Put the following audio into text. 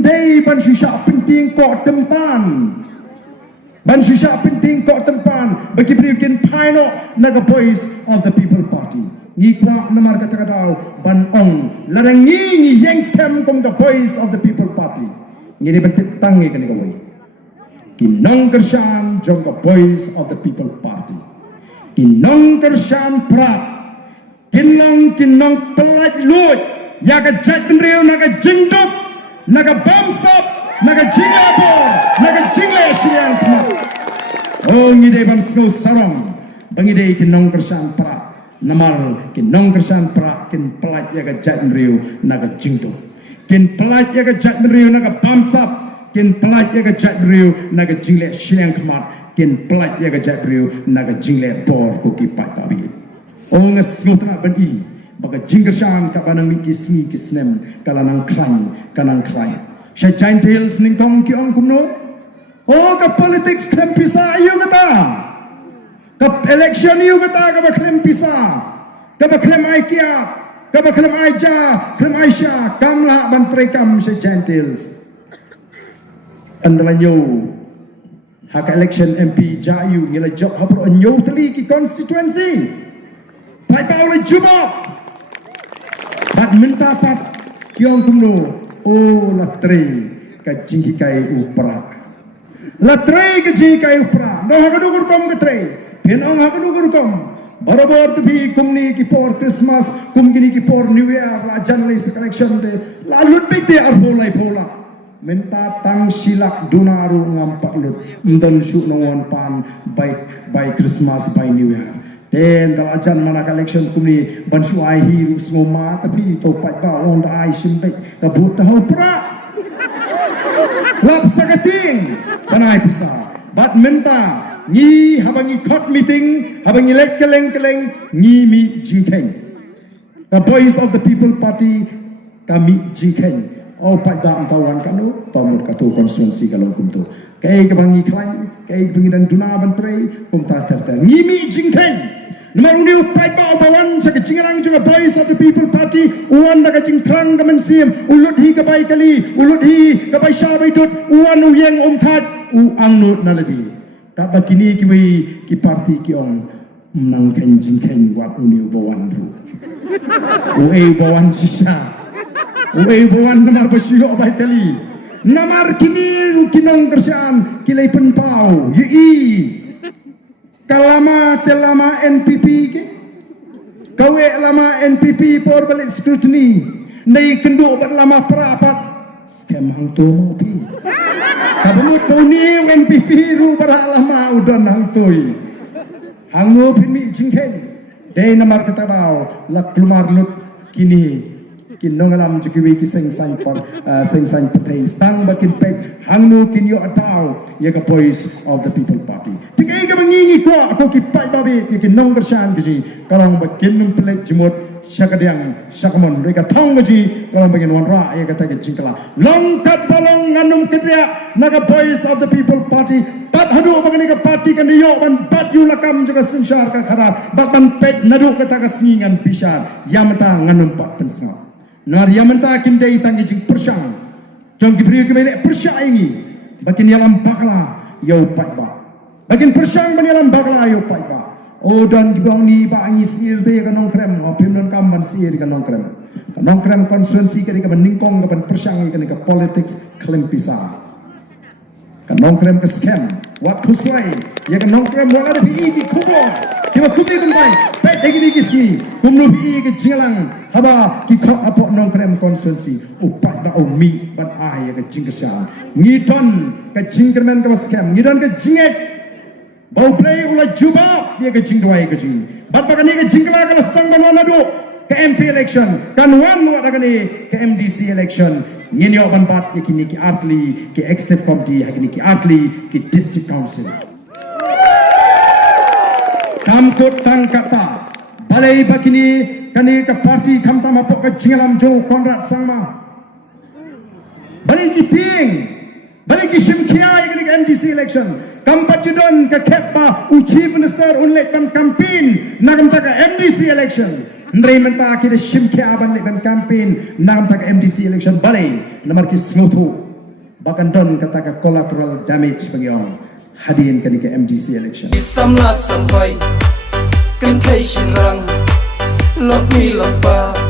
Ndai ban shisha penting kok tempan. Ban shisha penting kok tempan bagi berikin paino naga voice of the people party. Ni kwa namar kata kadau ban ong larang ni yang scam kom the voice of the people party. Ni ban tangi kan kawai. Kinong kersan jong the voice of the people party. Kinong kersan prat. Kinong pelat lut. Yaga jatin reo naga jingduk. Naga bamsap. Naga jingabor. Naga jingle siang kmat. Oh ngide ban snow sarong. Bangide kinong kersan prat. Namar kinong kersan prak kin pelat yaga jatin riu naga jingdo kin pelat yaga jatin riu naga bamsap kin pelat yaga jatin riu naga jingle siang kmat kin pelat yaga jatin riu naga jingle bor ko ki patabi o ngasngota ban I baga jingkersan ka banang mi kisni kisnem kalanang klai sha giantils ning kong ki ong kumno o ka politics klempisa ayo kata Kap election you kata ka baklem pisa, ka baklem aikia, ka baklem aja, klem Aisha, kamla bantray kam sa gentils. Andalan yo, haka election MP jayu ngila job hapro anyo tali ki constituency. Pai pau le jubok. Bat minta pat kiong kumno, oh latre ka jingki kai upra. Latre ka jingki kai upra. Dah haka dukur kom katre. Pinong hakudugur kom barabar tubi kumni ki por Christmas kumgini ki por New Year la janlay sa collection de lalut bigte arbolay pola minta tang silak dunaru ngampak lut mdan syu nongon pan by Christmas by New Year den dalajan mana collection kumni bansu ai hiru ngoma tapi to pat ba on da ai simpek kabut tahu pra lap sagating banai pisa bat minta Ni habangi court meeting, habangi lek keleng ni mi jingkeng. The voice of the people party kami jingkeng. Oh pada antawan kanu, tomut katu konstituensi kalau kumtu. Kay kabangi klain, kay kabangi dan duna bantray, kumta terter. Ni mi jingkeng. Namarung di upai ba bawan sa kajingalang juga voice of the people party. Uwan na kajingkrang kamansim, ulut hi kabay kali, ulut hi kabay syabay dut, uwan uyeng umtat, uang nut naladi. Tak begini ki parti ki ong menang kenjing wat uni bawan ru. Uai bawan sisa. Uai bawan namar besyo bai kali. Namar kini kinong kerjaan kilai penpau. Yi. Kalama telama NPP ke. Kawe lama NPP por balik scrutiny. Nei kenduk bat lama perapat. Scam hang tu mau pi. Kabut puni NPP ru para lama udan hang toi. Hango pimi jingkeng. Dei namar kata bau lak plumar lut kini kinong alam jukiwi ki seng sang petai stang bakin pek hango kinyo atau ya ka voice of the people party. Tikai ka mengingi ko ako ki pai babi ki kinong kersan ji karang bakin num pelek jemut syakadiang syakamon mereka thong gaji kalau bagian wanra ya kata ke jingkala longkat balong nganum kedria naga voice of the people party bat hadu bagani ka party kan yo ban bat yu lakam juga sensyar ka kharat bat ban pet nadu kata ka singan pisar yamta nganum pat pensnga nar yamta kindai tangi jing persang jong gibri ke belek persang ini bakin yalam bakla yo pat ba bakin persang ban yalam bakla yo pat ba Oh dan gibang ni ba angi sir te ka nong krem opim don kam ban sir ka nong krem konstituensi ka ningkong ka ban persang ka politics klaim pisa ka nong krem ka scam wat khusai ya ka nong krem wala de bi ki kubo ki ba kubi kun bai pe de gi ki si kumnu bi ki jingalang haba ki kho apo nong krem konstituensi upai ba o mi ban ai ka jingkasa ni ton ka jingkermen ka scam ni don ka jinget bau play ulah juba dia ke jingdwai ke jing bat bagani ke jingkala kalau stang banwa nadu ke MP election kan wan wat agani ke MDC election nyenyo ban bat kini ki artli ke executive committee agani ki artli ki district council kam kot tang kata balai bakini kani ke parti kam tam apok ke jingalam jo Konrad Sangma balai ki ting balai ki simkia agani ke MDC election Kampat judon ke kepa uchi minister unlek ban campaign nagam taka MDC election ndrei menta ki de shimke aban lek ban campaign nagam taka MDC election balai namar ki smoto Bahkan don kata ke collateral damage bagi orang hadirin ke MDC election. Sampai kan thầy răng lọc mi lọc ba